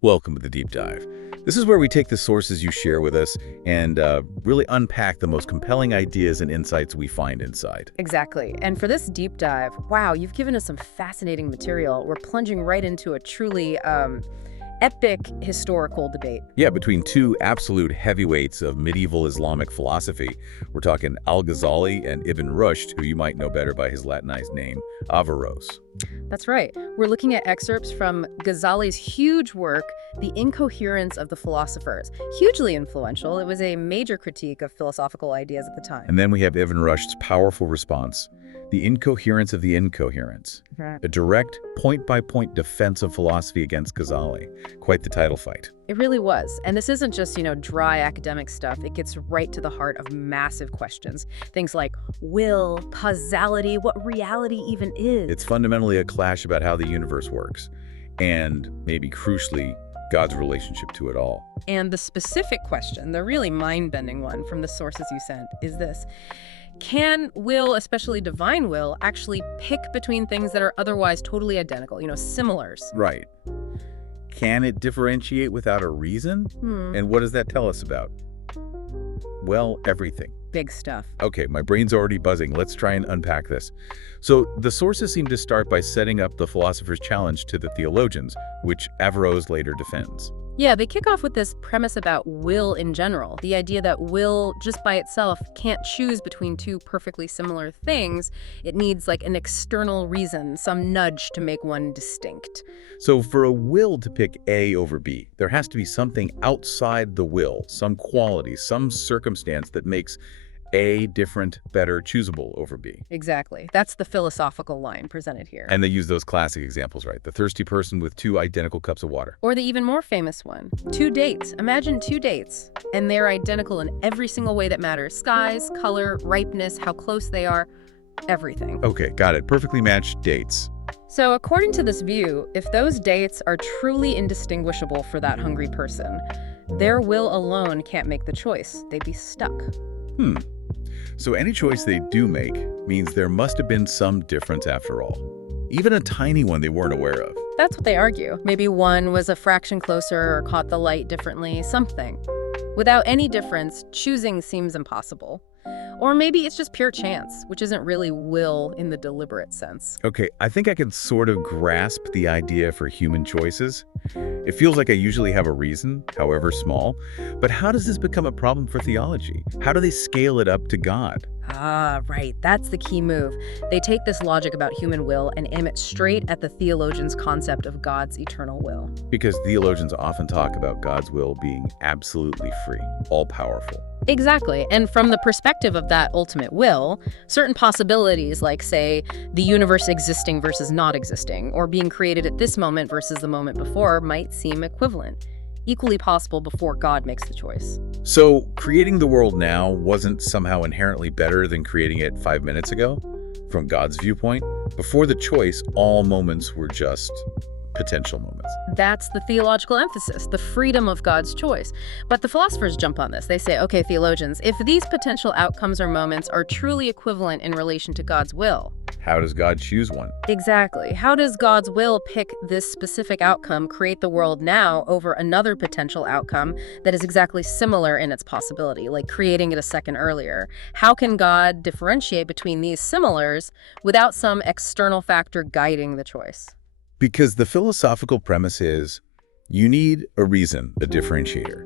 Welcome to the Deep Dive. This is where we take the sources you share with us and really unpack the most compelling ideas and insights we find inside. Exactly. And for this deep dive, wow, you've given us some fascinating material. We're plunging right into a truly epic historical debate. Yeah, between two absolute heavyweights of medieval Islamic philosophy, we're talking Al-Ghazali and Ibn Rushd, who you might know better by his Latinized name, Averroes. That's right. We're looking at excerpts from Ghazali's huge work, The Incoherence of the Philosophers. Hugely influential. It was a major critique of philosophical ideas at the time. And then we have Ibn Rushd's powerful response, The Incoherence of the Incoherence, Right. a direct, point-by-point defense of philosophy against Ghazali. Quite the title fight. It really was. And this isn't just, dry academic stuff. It gets right to the heart of massive questions. Things like will, causality, what reality even is. It's fundamentally a clash about how the universe works, and maybe crucially, God's relationship to it all. And the specific question, the really mind-bending one from the sources you sent, is this. Can will, especially divine will, actually pick between things that are otherwise totally identical, similars? Right. Can it differentiate without a reason? And what does that tell us about? Well, everything. Big stuff. Okay, my brain's already buzzing. Let's try and unpack this. So the sources seem to start by setting up the philosopher's challenge to the theologians, which Averroes later defends. Yeah, they kick off with this premise about will in general, the idea that will, just by itself, can't choose between two perfectly similar things. It needs like an external reason, some nudge to make one distinct. So for a will to pick A over B, there has to be something outside the will, some quality, some circumstance that makes A different, better, choosable over B. Exactly. That's the philosophical line presented here. And they use those classic examples, right? The thirsty person with two identical cups of water. Or the even more famous one, two dates. Imagine two dates, and they're identical in every single way that matters. Size, color, ripeness, how close they are, everything. Okay, got it. Perfectly matched dates. So according to this view, if those dates are truly indistinguishable for that hungry person, their will alone can't make the choice. They'd be stuck. So any choice they do make means there must have been some difference after all. Even a tiny one they weren't aware of. That's what they argue. Maybe one was a fraction closer or caught the light differently, something. Without any difference, choosing seems impossible. Or maybe it's just pure chance, which isn't really will in the deliberate sense. Okay, I think I can sort of grasp the idea for human choices. It feels like I usually have a reason, however small. But how does this become a problem for theology? How do they scale it up to God? Ah, right. That's the key move. They take this logic about human will and aim it straight at the theologians' concept of God's eternal will. Because theologians often talk about God's will being absolutely free, all-powerful. Exactly. And from the perspective of that ultimate will, certain possibilities like, say, the universe existing versus not existing, or being created at this moment versus the moment before might seem equivalent. Equally possible before God makes the choice. So creating the world now wasn't somehow inherently better than creating it 5 minutes ago? From God's viewpoint, before the choice, all moments were just potential moments. That's the theological emphasis, the freedom of God's choice. But the philosophers jump on this. They say, okay, theologians, if these potential outcomes or moments are truly equivalent in relation to God's will, How does God choose one? exactly. How does God's will pick this specific outcome, create the world now, over another potential outcome that is exactly similar in its possibility, like creating it a second earlier? How can God differentiate between these similars without some external factor guiding the choice? Because the philosophical premise is, you need a reason, a differentiator.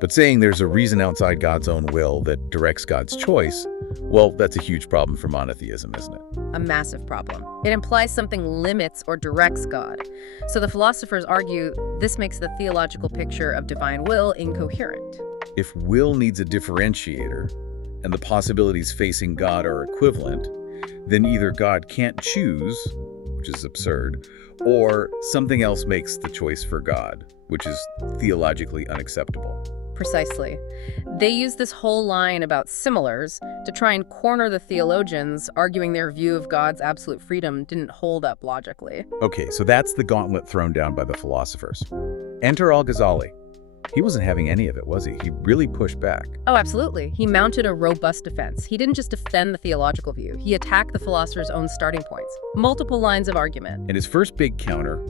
But saying there's a reason outside God's own will that directs God's choice, well, that's a huge problem for monotheism, isn't it? A massive problem. It implies something limits or directs God. So the philosophers argue this makes the theological picture of divine will incoherent. If will needs a differentiator, and the possibilities facing God are equivalent, then either God can't choose, which is absurd, or something else makes the choice for God, which is theologically unacceptable. Precisely. They use this whole line about similars to try and corner the theologians, arguing their view of God's absolute freedom didn't hold up logically. Okay, so that's the gauntlet thrown down by the philosophers. Enter Al-Ghazali. He wasn't having any of it, was he? He really pushed back. Oh, absolutely. He mounted a robust defense. He didn't just defend the theological view. He attacked the philosopher's own starting points. Multiple lines of argument. And his first big counter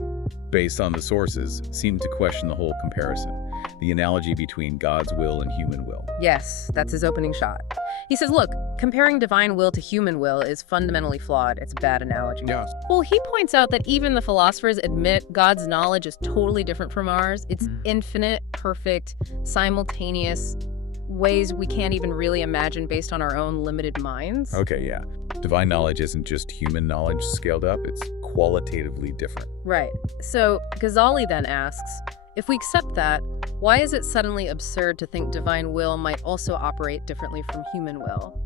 based on the sources, seem to question the whole comparison, the analogy between God's will and human will. Yes, that's his opening shot. He says, look, comparing divine will to human will is fundamentally flawed. It's a bad analogy. Yeah. Well, he points out that even the philosophers admit God's knowledge is totally different from ours. It's infinite, perfect, simultaneous ways we can't even really imagine based on our own limited minds. Okay, yeah. Divine knowledge isn't just human knowledge scaled up, it's qualitatively different. Right. So Ghazali then asks, if we accept that, why is it suddenly absurd to think divine will might also operate differently from human will?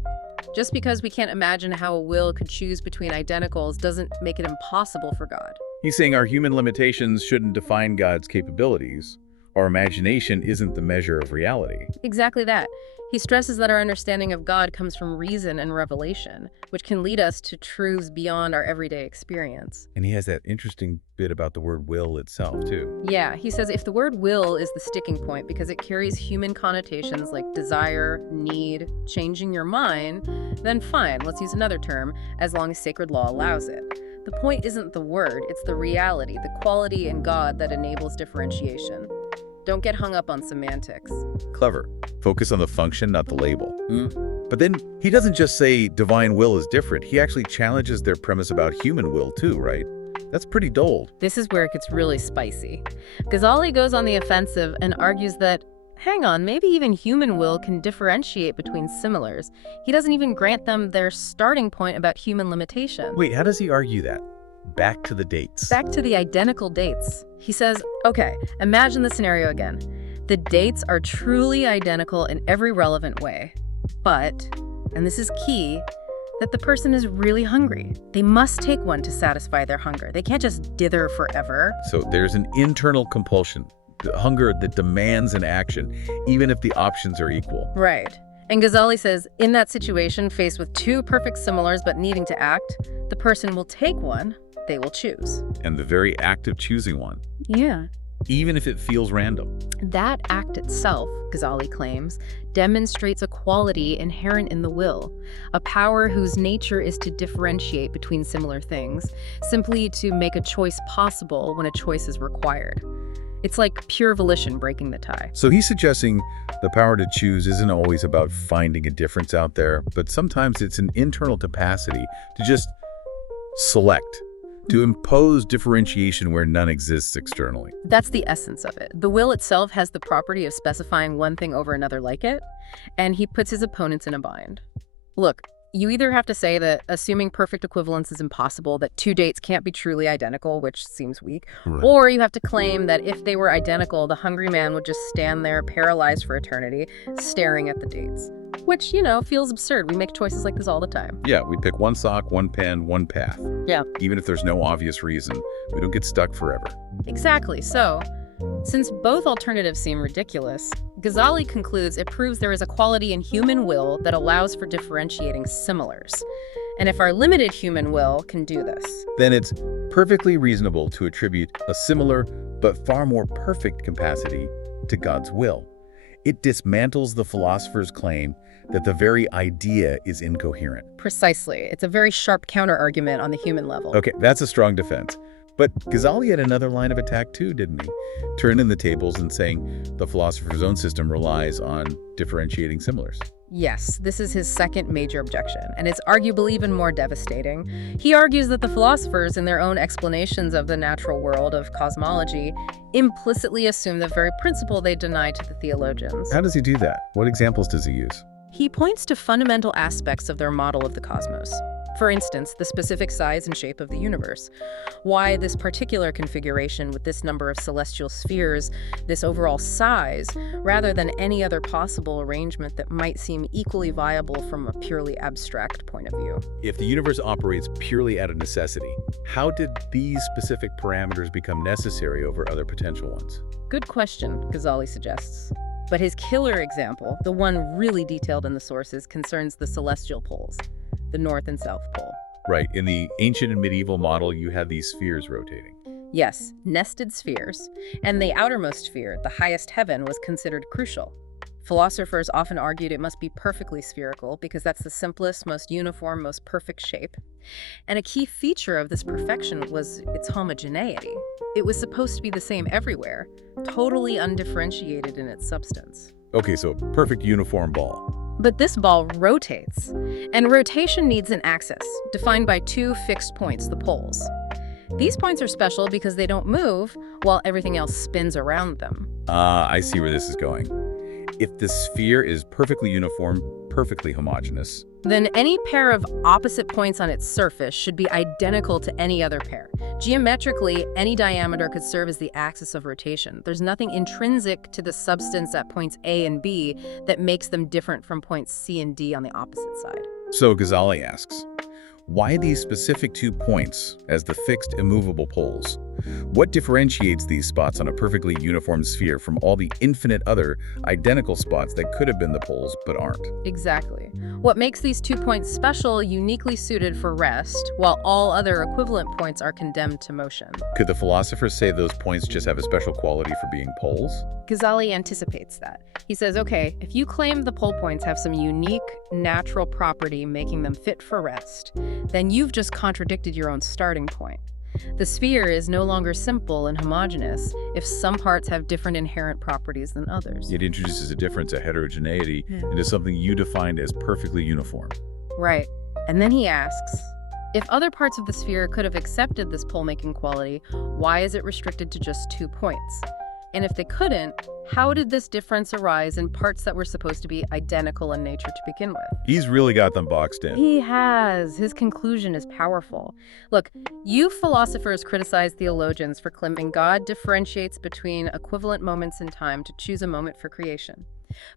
Just because we can't imagine how a will could choose between identicals doesn't make it impossible for God. He's saying our human limitations shouldn't define God's capabilities. Our imagination isn't the measure of reality. Exactly that. He stresses that our understanding of God comes from reason and revelation, which can lead us to truths beyond our everyday experience. And he has that interesting bit about the word will itself, too. Yeah, he says if the word will is the sticking point because it carries human connotations like desire, need, changing your mind, then fine, let's use another term, as long as sacred law allows it. The point isn't the word, it's the reality, the quality in God that enables differentiation. Don't get hung up on semantics. Clever. Focus on the function, not the label. But then he doesn't just say divine will is different. He actually challenges their premise about human will too, right? That's pretty bold. This is where it gets really spicy. Ghazali goes on the offensive and argues that, hang on, maybe even human will can differentiate between similars. He doesn't even grant them their starting point about human limitation. Wait, how does he argue that? Back to the dates. Back to the identical dates. He says, okay, imagine the scenario again. The dates are truly identical in every relevant way. But, and this is key, that the person is really hungry. They must take one to satisfy their hunger. They can't just dither forever. So there's an internal compulsion, the hunger that demands an action, even if the options are equal. Right. And Ghazali says, in that situation, faced with two perfect similars but needing to act, the person will take one, they will choose. And the very act of choosing one, Yeah. even if it feels random. That act itself, Ghazali claims, demonstrates a quality inherent in the will, a power whose nature is to differentiate between similar things, simply to make a choice possible when a choice is required. It's like pure volition breaking the tie. So he's suggesting the power to choose isn't always about finding a difference out there, but sometimes it's an internal capacity to just select, to impose differentiation where none exists externally. That's the essence of it. The will itself has the property of specifying one thing over another like it, and he puts his opponents in a bind. Look, you either have to say that assuming perfect equivalence is impossible, that two dates can't be truly identical, which seems weak, Right. or you have to claim that if they were identical, the hungry man would just stand there paralyzed for eternity, staring at the dates. Which, feels absurd. We make choices like this all the time. Yeah, we pick one sock, one pen, one path. Yeah. Even if there's no obvious reason, we don't get stuck forever. Exactly. So, since both alternatives seem ridiculous, Ghazali concludes it proves there is a quality in human will that allows for differentiating similars. And if our limited human will can do this, Then it's perfectly reasonable to attribute a similar but far more perfect capacity to God's will. It dismantles the philosopher's claim that the very idea is incoherent. precisely, it's a very sharp counter-argument on the human level. Okay, that's a strong defense. But Ghazali had another line of attack too, didn't he? Turning the tables and saying the philosopher's own system relies on differentiating similars. Yes, this is his second major objection, and it's arguably even more devastating. He argues that the philosophers, in their own explanations of the natural world of cosmology, implicitly assume the very principle they deny to the theologians. How does he do that? What examples does he use? He points to fundamental aspects of their model of the cosmos. For instance, the specific size and shape of the universe. Why this particular configuration with this number of celestial spheres, this overall size, rather than any other possible arrangement that might seem equally viable from a purely abstract point of view. If the universe operates purely out of necessity, how did these specific parameters become necessary over other potential ones? Good question, Ghazali suggests. But his killer example, the one really detailed in the sources, concerns the celestial poles, the North and South Pole. Right, in the ancient and medieval model, you had these spheres rotating. Yes, nested spheres, and the outermost sphere, the highest heaven, was considered crucial. Philosophers often argued it must be perfectly spherical because that's the simplest, most uniform, most perfect shape. And a key feature of this perfection was its homogeneity. It was supposed to be the same everywhere, totally undifferentiated in its substance. Okay, so perfect uniform ball. But this ball rotates, and rotation needs an axis, defined by two fixed points, the poles. These points are special because they don't move while everything else spins around them. I see where this is going. If the sphere is perfectly uniform, perfectly homogeneous, Then any pair of opposite points on its surface should be identical to any other pair. Geometrically, any diameter could serve as the axis of rotation. There's nothing intrinsic to the substance at points A and B that makes them different from points C and D on the opposite side. So Ghazali asks, why these specific 2 points as the fixed immovable poles? What differentiates these spots on a perfectly uniform sphere from all the infinite other identical spots that could have been the poles but aren't? Exactly. What makes these 2 points special, uniquely suited for rest, while all other equivalent points are condemned to motion? Could the philosophers say those points just have a special quality for being poles? Ghazali anticipates that. He says, okay, if you claim the pole points have some unique, natural property making them fit for rest, then you've just contradicted your own starting point. The sphere is no longer simple and homogeneous if some parts have different inherent properties than others. It introduces a difference, a heterogeneity, into something you defined as perfectly uniform. Right. And then he asks, if other parts of the sphere could have accepted this pole-making quality, why is it restricted to just 2 points? And if they couldn't, how did this difference arise in parts that were supposed to be identical in nature to begin with? He's really got them boxed in. He has. His conclusion is powerful. Look, you philosophers criticize theologians for claiming God differentiates between equivalent moments in time to choose a moment for creation.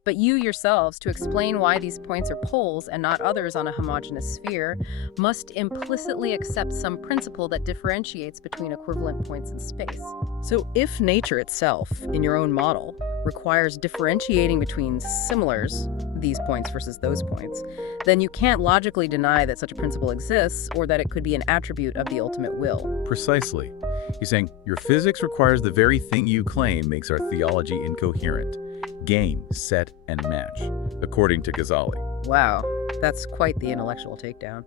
But you yourselves, to explain why these points are poles and not others on a homogeneous sphere, must implicitly accept some principle that differentiates between equivalent points in space. So if nature itself, in your own model, requires differentiating between similars, these points versus those points, then you can't logically deny that such a principle exists or that it could be an attribute of the ultimate will. Precisely. He's saying, your physics requires the very thing you claim makes our theology incoherent. Game, set, and match, according to Ghazali. Wow, that's quite the intellectual takedown.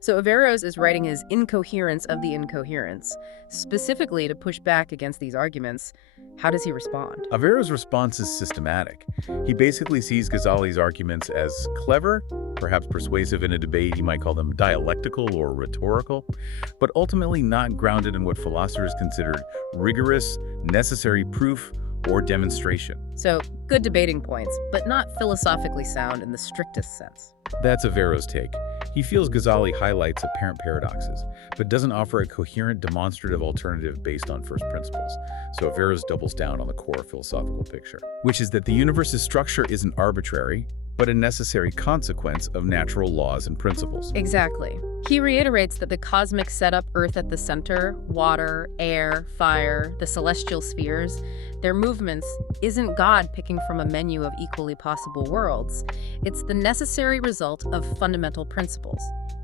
So Averroes is writing his Incoherence of the Incoherence, specifically to push back against these arguments. How does he respond? Averroes' response is systematic. He basically sees Ghazali's arguments as clever, perhaps persuasive in a debate. He might call them dialectical or rhetorical, but ultimately not grounded in what philosophers considered rigorous, necessary proof or demonstration. So, good debating points, but not philosophically sound in the strictest sense. That's Averroes' take. He feels Ghazali highlights apparent paradoxes, but doesn't offer a coherent, demonstrative alternative based on first principles. So Averroes doubles down on the core philosophical picture, which is that the universe's structure isn't arbitrary, but a necessary consequence of natural laws and principles. Exactly. He reiterates that the cosmic setup, Earth at the center, water, air, fire, the celestial spheres, their movements isn't God picking from a menu of equally possible worlds. It's the necessary result of fundamental principles.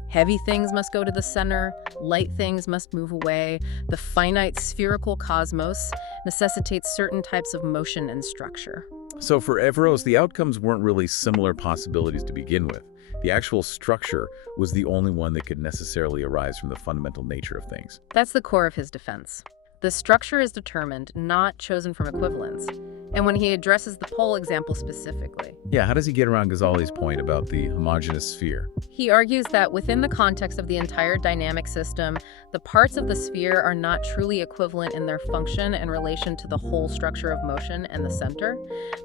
Heavy things must go to the center, light things must move away. The finite spherical cosmos necessitates certain types of motion and structure. So for Averroes, the outcomes weren't really similar possibilities to begin with. The actual structure was the only one that could necessarily arise from the fundamental nature of things. That's the core of his defense. The structure is determined, not chosen from equivalence. And when he addresses the pole example specifically, Yeah, how does he get around Ghazali's point about the homogeneous sphere? he argues that within the context of the entire dynamic system, the parts of the sphere are not truly equivalent in their function in relation to the whole structure of motion and the center.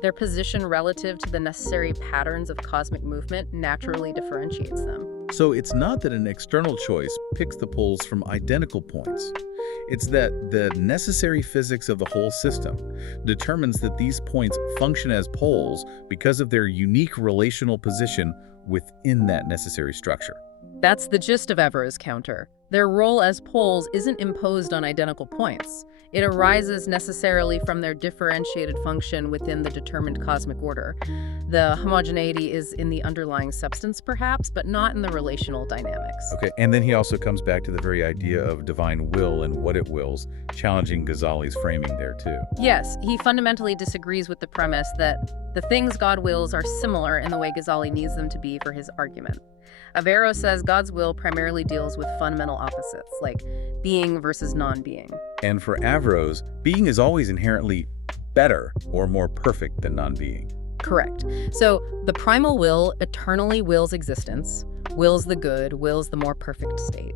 Their position relative to the necessary patterns of cosmic movement naturally differentiates them. So it's not that an external choice picks the poles from identical points. It's that the necessary physics of the whole system determines that these points function as poles because of their unique relational position within that necessary structure. That's the gist of Averroes' counter. Their role as poles isn't imposed on identical points. It arises necessarily from their differentiated function within the determined cosmic order. The homogeneity is in the underlying substance, perhaps, but not in the relational dynamics. Okay, and then he also comes back to the very idea of divine will and what it wills, challenging Ghazali's framing there too. Yes, he fundamentally disagrees with the premise that The things God wills are similar in the way Ghazali needs them to be for his argument. Averroes says God's will primarily deals with fundamental opposites, like being versus non-being. And for Averroes, being is always inherently better or more perfect than non-being. Correct. So the primal will eternally wills existence, wills the good, wills the more perfect state.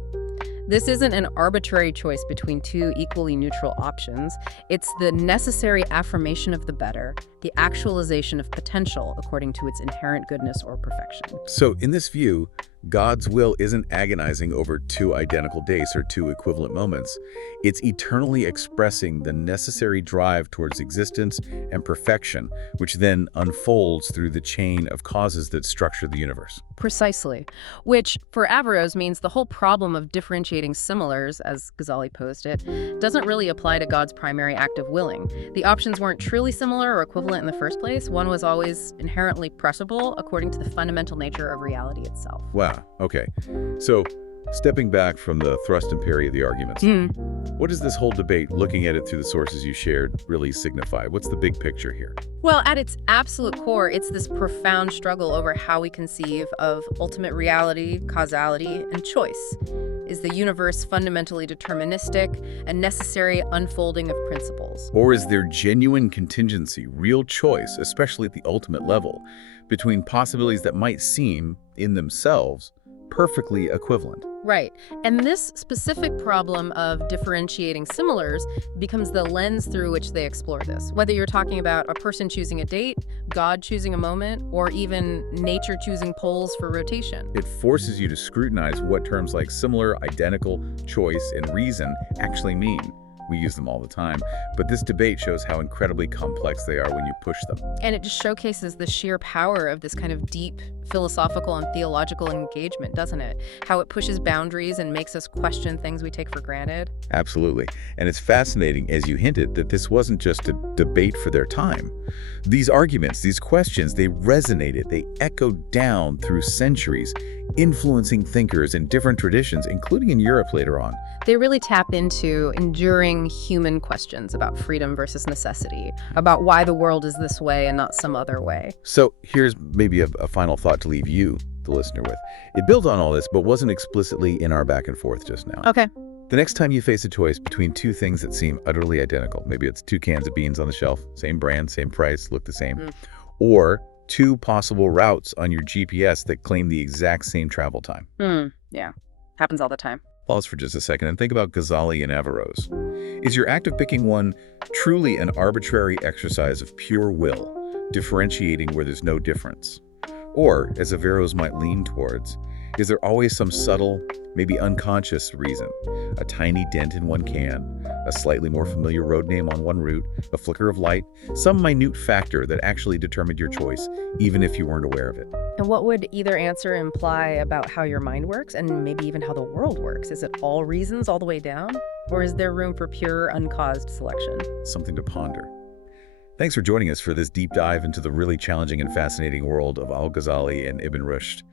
This isn't an arbitrary choice between two equally neutral options. It's the necessary affirmation of the better, the actualization of potential according to its inherent goodness or perfection. So in this view, God's will isn't agonizing over two identical days or two equivalent moments. It's eternally expressing the necessary drive towards existence and perfection, which then unfolds through the chain of causes that structure the universe. Precisely. Which, for Averroes, means the whole problem of differentiating similars, as Ghazali posed it, doesn't really apply to God's primary act of willing. The options weren't truly similar or equivalent in the first place. One was always inherently pressable according to the fundamental nature of reality itself. Wow, okay. So, stepping back from the thrust and parry of the arguments, what does this whole debate, looking at it through the sources you shared, really signify? What's the big picture here? Well, at its absolute core, it's this profound struggle over how we conceive of ultimate reality, causality, and choice. Is the universe fundamentally deterministic, a necessary unfolding of principles? Or is there genuine contingency, real choice, especially at the ultimate level, between possibilities that might seem, in themselves, perfectly equivalent? Right. And this specific problem of differentiating similars becomes the lens through which they explore this. Whether you're talking about a person choosing a date, God choosing a moment, or even nature choosing poles for rotation. It forces you to scrutinize what terms like similar, identical, choice, and reason actually mean. We use them all the time, but this debate shows how incredibly complex they are when you push them. And it just showcases the sheer power of this kind of deep philosophical and theological engagement, doesn't it? How it pushes boundaries and makes us question things we take for granted. Absolutely. And it's fascinating, as you hinted, that this wasn't just a debate for their time. These arguments, these questions, they resonated, they echoed down through centuries, influencing thinkers in different traditions, including in Europe later on. They really tap into enduring human questions about freedom versus necessity, about why the world is this way and not some other way. So here's maybe a final thought to leave you, the listener, with. It built on all this, but wasn't explicitly in our back and forth just now. Okay. The next time you face a choice between two things that seem utterly identical, maybe it's two cans of beans on the shelf, same brand, same price, look the same, or two possible routes on your GPS that claim the exact same travel time. Yeah. Happens all the time. Pause for just a second and think about Ghazali and Averroes. Is your act of picking one truly an arbitrary exercise of pure will, differentiating where there's no difference? Or, as Averroes might lean towards, is there always some subtle, maybe unconscious reason? A tiny dent in one can, a slightly more familiar road name on one route, a flicker of light, some minute factor that actually determined your choice, even if you weren't aware of it. And what would either answer imply about how your mind works and maybe even how the world works? Is it all reasons all the way down? Or is there room for pure, uncaused selection? Something to ponder. Thanks for joining us for this deep dive into the really challenging and fascinating world of Al-Ghazali and Ibn Rushd.